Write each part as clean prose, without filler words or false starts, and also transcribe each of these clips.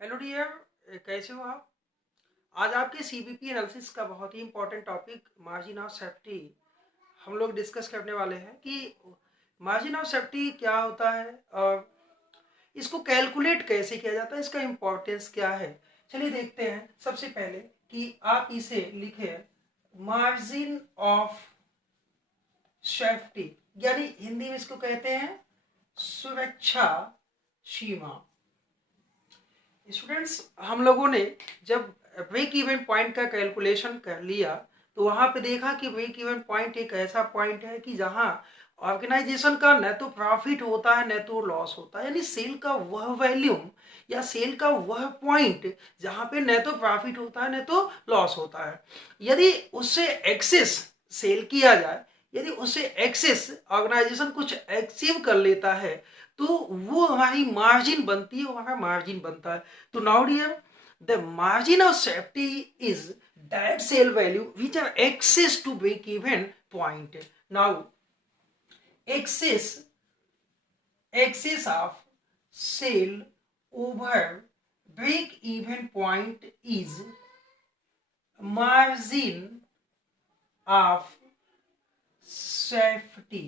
Hello dear, कैसे हो आप? आज आपके सीबीपी एनालिसिस का बहुत ही important topic margin of safety हम लोग डिस्कस करने वाले हैं कि मार्जिन ऑफ सेफ्टी क्या होता है और इसको कैलकुलेट कैसे किया जाता है, इसका इम्पोर्टेंस क्या है। चलिए देखते हैं। सबसे पहले कि आप इसे लिखे मार्जिन ऑफ सेफ्टी, यानी हिंदी में इसको कहते हैं सुरक्षा सीमा। स्टूडेंट्स, हम लोगों ने जब ब्रेक इवन पॉइंट का कैलकुलेशन कर लिया तो वहां पे देखा कि ब्रेक इवन पॉइंट एक ऐसा पॉइंट है कि जहां ऑर्गेनाइजेशन का न तो प्रॉफिट होता है न तो लॉस होता है, यानी सेल का वह वैल्यूम या सेल का वह पॉइंट जहां पे न तो प्रॉफिट होता है न तो लॉस होता है। यदि उससे एक्सेस सेल किया जाए, यदि उससे एक्सेस ऑर्गेनाइजेशन कुछ अचीव कर लेता है तो वो हमारी मार्जिन बनती है, वो हमारा मार्जिन बनता है। तो now dear, the margin of safety is that sale value which are excess to break even point. Now excess of sale over break even point is margin of safety।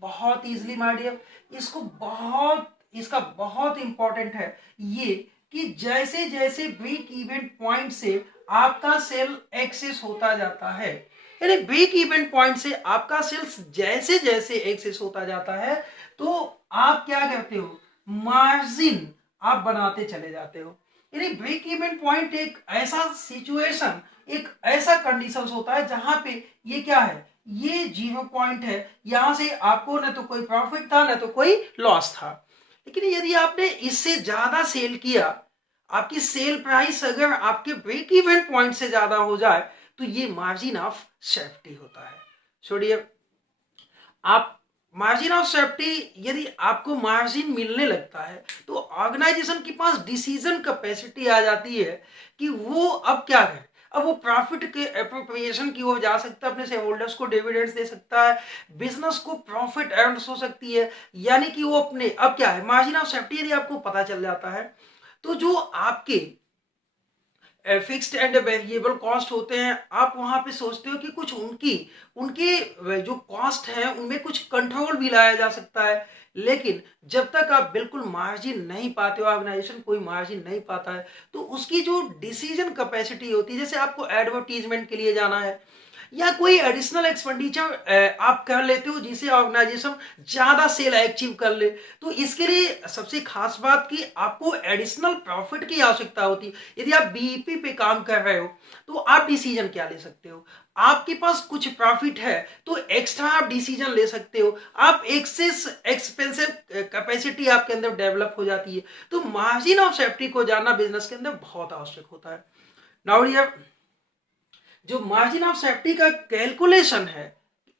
बहुत easily मार dear, इसका बहुत important है ये कि जैसे जैसे break even point से आपका सेल एक्सेस होता जाता है, यानी ब्रेक इवन पॉइंट से आपका सेल्स जैसे जैसे एक्सेस होता जाता है तो आप क्या करते हो, मार्जिन आप बनाते चले जाते हो। यानी ब्रेक इवन पॉइंट एक ऐसा सिचुएशन, एक ऐसा कंडीशन होता है जहां पे ये क्या है, ये 0 पॉइंट है। यहां से आपको न तो कोई प्रॉफिट था न तो कोई लॉस था। लेकिन यदि आपने इससे ज्यादा सेल किया, आपकी सेल प्राइस अगर आपके ब्रेक इवन पॉइंट से ज्यादा हो जाए तो ये मार्जिन ऑफ सेफ्टी होता है। सो डियर, आप मार्जिन ऑफ सेफ्टी, यदि आपको मार्जिन मिलने लगता है तो ऑर्गेनाइजेशन के पास डिसीजन कैपेसिटी आ जाती है कि वो अब क्या करे। अब वो प्रॉफिट के एप्रोप्रिएशन की ओर जा सकता है, अपने शेयर होल्डर्स को डिविडेंड्स दे सकता है, बिजनेस को प्रॉफिट अर्न हो सकती है। यानी कि वो अपने अब क्या है, मार्जिन ऑफ सेफ्टी यदि आपको पता चल जाता है तो जो आपके फिक्स्ड एंड वेरिएबल कॉस्ट होते हैं, आप वहां पे सोचते हो कि कुछ उनके जो कॉस्ट है उनमें कुछ कंट्रोल भी लाया जा सकता है। लेकिन जब तक आप बिल्कुल मार्जिन नहीं पाते हो, ऑर्गेनाइजेशन कोई मार्जिन नहीं पाता है, तो उसकी जो डिसीजन कैपेसिटी होती है, जैसे आपको एडवर्टीजमेंट के लिए जाना है या कोई एडिशनल एक्सपेंडिचर आप कर लेते हो जिसे ऑर्गेनाइजेशन ज्यादा सेल अचीव कर ले, तो इसके लिए सबसे खास बात कि आपको एडिशनल प्रॉफिट की आवश्यकता होती है। यदि आप बीईपी पे काम कर रहे हो तो आप डिसीजन क्या ले सकते हो, आपके पास कुछ प्रॉफिट है तो एक्स्ट्रा आप डिसीजन ले सकते हो, आप एक्सेस एक्सपेंसिव कैपेसिटी आपके अंदर डेवलप हो जाती है। तो मार्जिन ऑफ सेफ्टी को जानना बिजनेस के अंदर बहुत आवश्यक होता है। नाउ डियर, जो मार्जिन ऑफ सेफ्टी का कैलकुलेशन है,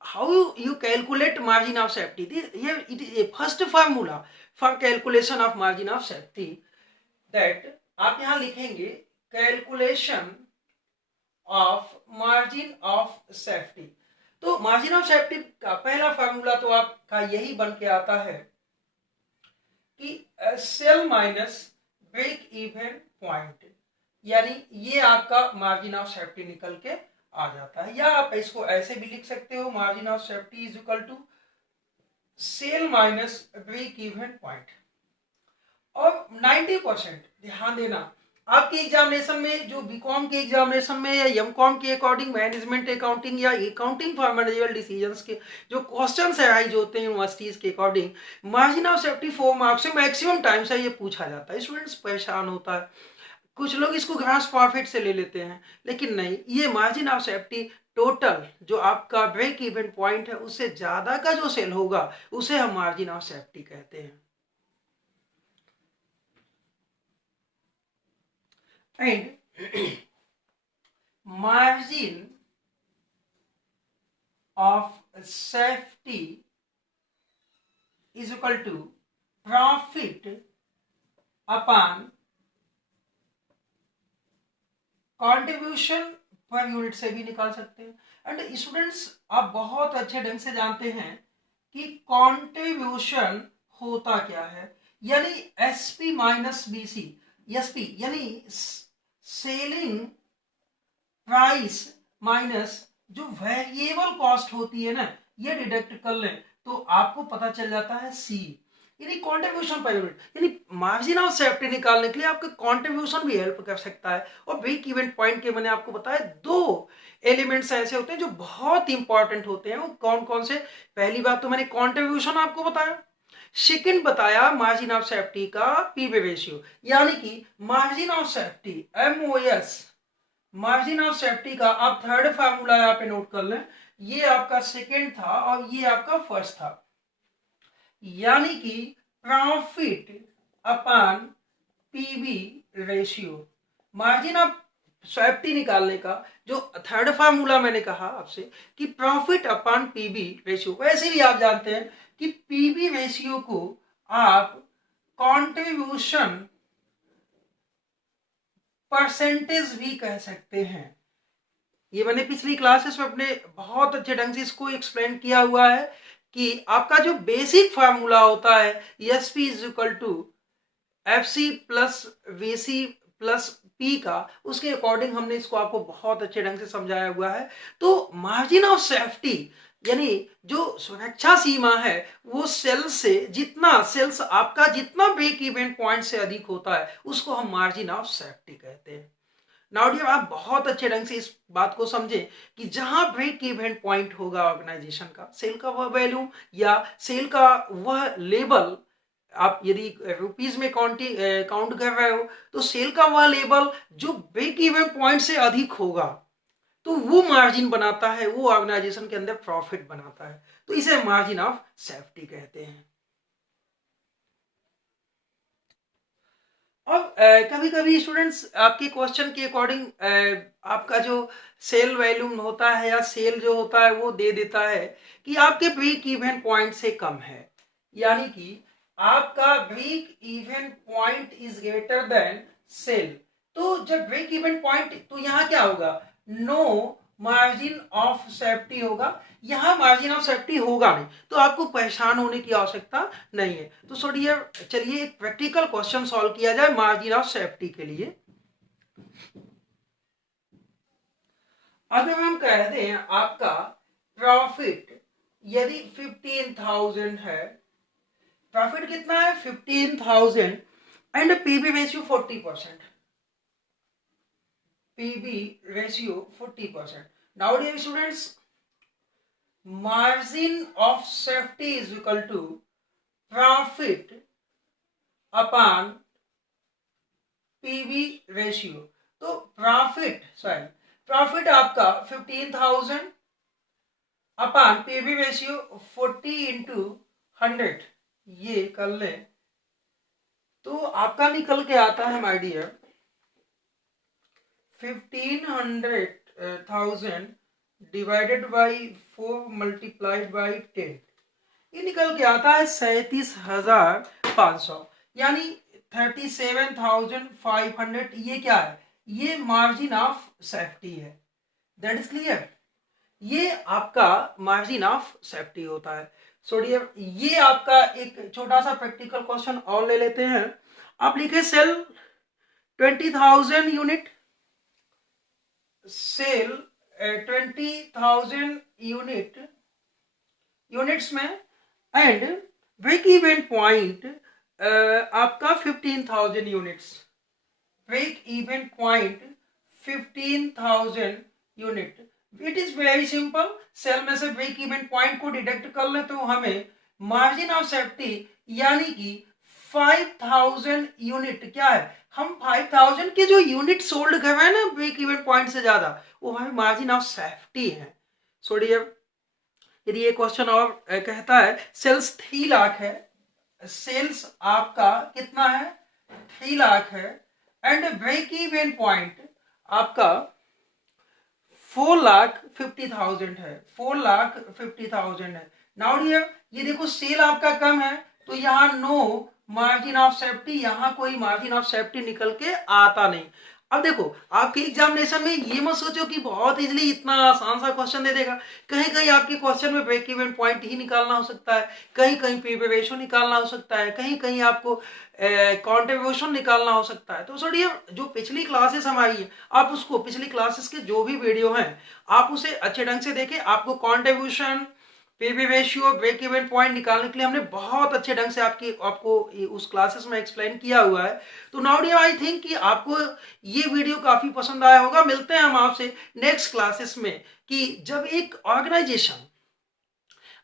how you calculate margin of safety, it is a first formula for calculation of margin of safety, that आप यहां लिखेंगे calculation of margin of safety. तो मार्जिन ऑफ सेफ्टी का पहला formula तो आपका यही बन के आता है कि sale minus break even point, यानी ये आपका मार्जिन ऑफ सेफ्टी निकल के आ जाता है। या आप इसको ऐसे भी लिख सकते हो, margin of safety is equal to sale minus break even point. और 90% ध्यान देना, आपके एग्जामिनेशन में जो बीकॉम के एग्जामिनेशन में या एमकॉम के अकॉर्डिंग मैनेजमेंट अकाउंटिंग या अकाउंटिंग फॉर मैनेजरियल डिसीजंस के जो क्वेश्चंस अराइज होते हैं यूनिवर्सिटीज के according, margin of safety 4 marks से मैक्सिमम टाइम से ये पूछा जाता है। स्टूडेंट्स परेशान होता है, कुछ लोग इसको ग्रास प्रॉफिट से ले लेते हैं, लेकिन नहीं, ये मार्जिन ऑफ सेफ्टी टोटल जो आपका ब्रेक इवन पॉइंट है उससे ज्यादा का जो सेल होगा उसे हम मार्जिन ऑफ सेफ्टी कहते हैं। And margin of safety is equal to profit upon contribution per unit से भी निकाल सकते हैं। एंड स्टूडेंट्स, आप बहुत अच्छे ढंग से जानते हैं कि कंट्रीब्यूशन होता क्या है, यानी एसपी माइनस बीसी। एसपी यानी सेलिंग प्राइस माइनस जो वेरिएबल कॉस्ट होती है ना, ये डिडक्ट कर लें तो आपको पता चल जाता है सी, यानी कंट्रीब्यूशन पर यूनिट। यानी मार्जिन ऑफ सेफ्टी निकालने के लिए आपका कंट्रीब्यूशन भी हेल्प कर सकता है। और ब्रेक इवन पॉइंट के मैंने आपको बताया दो एलिमेंट्स ऐसे होते हैं जो बहुत इंपॉर्टेंट होते हैं। वो कौन कौन से? पहली बात तो मैंने कंट्रीब्यूशन आपको बताया, सेकंड बताया मार्जिन ऑफ सेफ्टी का पीवी रेशियो, यानी कि margin of safety MOS, margin of safety का आप थर्ड फार्मूला यहाँ पे नोट कर लें, ये आपका सेकंड था और ये आपका फर्स्ट था, यानी कि profit upon PV ratio. Margin of safety निकालने का जो थर्ड फार्मूला मैंने कहा आपसे कि प्रॉफिट अपॉन पीवी रेशियो, वैसे भी आप जानते हैं कि पीवी रेशियो को आप कंट्रीब्यूशन परसेंटेज भी कह सकते हैं। ये मैंने पिछली क्लासेस में अपने बहुत अच्छे ढंग से इसको एक्सप्लेन किया हुआ है कि आपका जो बेसिक फार्मूला होता है S P is equal to F C plus V C plus P का, उसके अकॉर्डिंग हमने इसको आपको बहुत अच्छे ढंग से समझाया हुआ है। तो मार्जिन ऑफ सेफ्टी यानी जो सुरक्षा सीमा है वो सेल्स से जितना, सेल्स आपका जितना ब्रेक इवन पॉइंट से अधिक होता है उसको हम मार्जिन ऑफ सेफ्टी कहते हैं। नाउ डियर, आप बहुत अच्छे ढंग से इस बात को समझें कि जहां ब्रेक इवन पॉइंट होगा ऑर्गेनाइजेशन का, सेल का वह वैल्यू या सेल का वह लेवल, आप यदि रुपीज में काउंट कर रहे हो तो सेल का वह लेवल जो ब्रेक इवन पॉइंट से अधिक होगा तो वो मार्जिन बनाता है, वो ऑर्गेनाइजेशन के अंदर प्रॉफिट बनाता है, तो इसे मार्जिन ऑफ सेफ्टी कहते हैं। अब कभी कभी स्टूडेंट्स आपके क्वेश्चन के अकॉर्डिंग आपका जो सेल वैल्यूम होता है या सेल जो होता है वो दे देता है कि आपके ब्रेक इवन पॉइंट से कम है, यानी कि आपका break even point is greater than sale. तो जब ब्रेक इवन पॉइंट, तो यहाँ क्या होगा? नो मार्जिन ऑफ सेफ्टी होगा, यहां मार्जिन ऑफ सेफ्टी होगा नहीं, तो आपको परेशान होने की आवश्यकता नहीं है। तो चलिए एक प्रैक्टिकल क्वेश्चन सॉल्व किया जाए मार्जिन ऑफ सेफ्टी के लिए। अगर हम कह दें आपका प्रॉफिट यदि 15,000 है, प्रॉफिट कितना है 15,000 and PV ratio 40%, PV ratio 40%। Now dear students, margin of safety is equal to profit upon PV ratio. तो प्रॉफिट आपका 15,000 अपॉन पीवी रेशियो 40 इंटू 100, ये कर लें तो आपका निकल के आता है my dear 1500,000 divided by 4 multiplied by 10, ये निकल के आता है 37,500, यानी 37,500। ये क्या है? ये मार्जिन ऑफ सेफ्टी है। दैट इज क्लियर, ये आपका मार्जिन ऑफ सेफ्टी होता है। सो डियर, ये आपका एक छोटा सा प्रैक्टिकल क्वेश्चन और ले लेते हैं। आप लिखे सेल 20,000 यूनिट, सेल 20,000 यूनिट्स में एंड ब्रेक इवन पॉइंट आपका 15,000 units, break even point 15,000 unit. It is very simple, sale में से ब्रेक इवन पॉइंट को डिडक्ट कर ले तो हमें मार्जिन ऑफ सेफ्टी यानी कि 5,000 यूनिट क्या है, हम 5,000 के जो यूनिट सोल्ड कर रहे हैं ना ब्रेक इवन पॉइंट से ज्यादा, वो हमें मार्जिन ऑफ सेफ्टी है। सो डियर, यदि ये क्वेश्चन और कहता है सेल्स 3 लाख है, सेल्स आपका कितना है 3 लाख है एंड ब्रेक इवन पॉइंट आपका 4,50,000 है, 4,50,000 है। नाउ डियर, ये देखो सेल आपका कम है तो यहाँ नो मार्जिन ऑफ सेफ्टी, यहाँ कोई मार्जिन ऑफ सेफ्टी निकल के आता नहीं। अब देखो आपके एग्जामिनेशन में ये मत सोचो कि बहुत इजीली इतना आसान सा क्वेश्चन दे देगा, कहीं कहीं आपके क्वेश्चन में ब्रेक इवन पॉइंट ही निकालना हो सकता है, कहीं कहीं पीवी रेशियो निकालना हो सकता है, कहीं कहीं आपको कंट्रीब्यूशन निकालना हो सकता है। तो सर ये जो पिछली क्लासेस हमारी है, आप उसको पिछली क्लासेस के जो भी वीडियो हैं आप उसे अच्छे ढंग से देखें। आपको contribution, PV ratio, break even point निकालने के लिए हमने बहुत अच्छे ढंग से आपको उस क्लासेस में एक्सप्लेन किया हुआ है। तो नाउ डियर आई थिंक कि आपको ये वीडियो काफी पसंद आया होगा। मिलते हैं हम आपसे नेक्स्ट क्लासेस में कि जब एक ऑर्गेनाइजेशन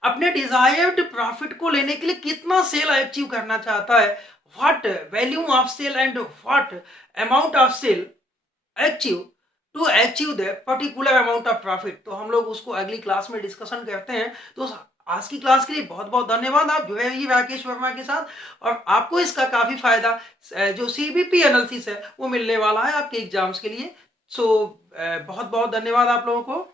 अपने डिजायर्ड प्रॉफिट को लेने के लिए कितना सेल अचीव करना चाहता है, what value of sale and what amount of sale achieve to achieve the particular amount of profit, तो हम लोग उसको अगली क्लास में डिस्कशन करते हैं। तो आज की क्लास के लिए बहुत बहुत धन्यवाद। आप जुड़े रहिए राकेश वर्मा के साथ और आपको इसका काफी फायदा जो सीबीपी एनालिसिस है वो मिलने वाला है आपके एग्जाम्स के लिए। सो बहुत बहुत धन्यवाद आप लोगों को।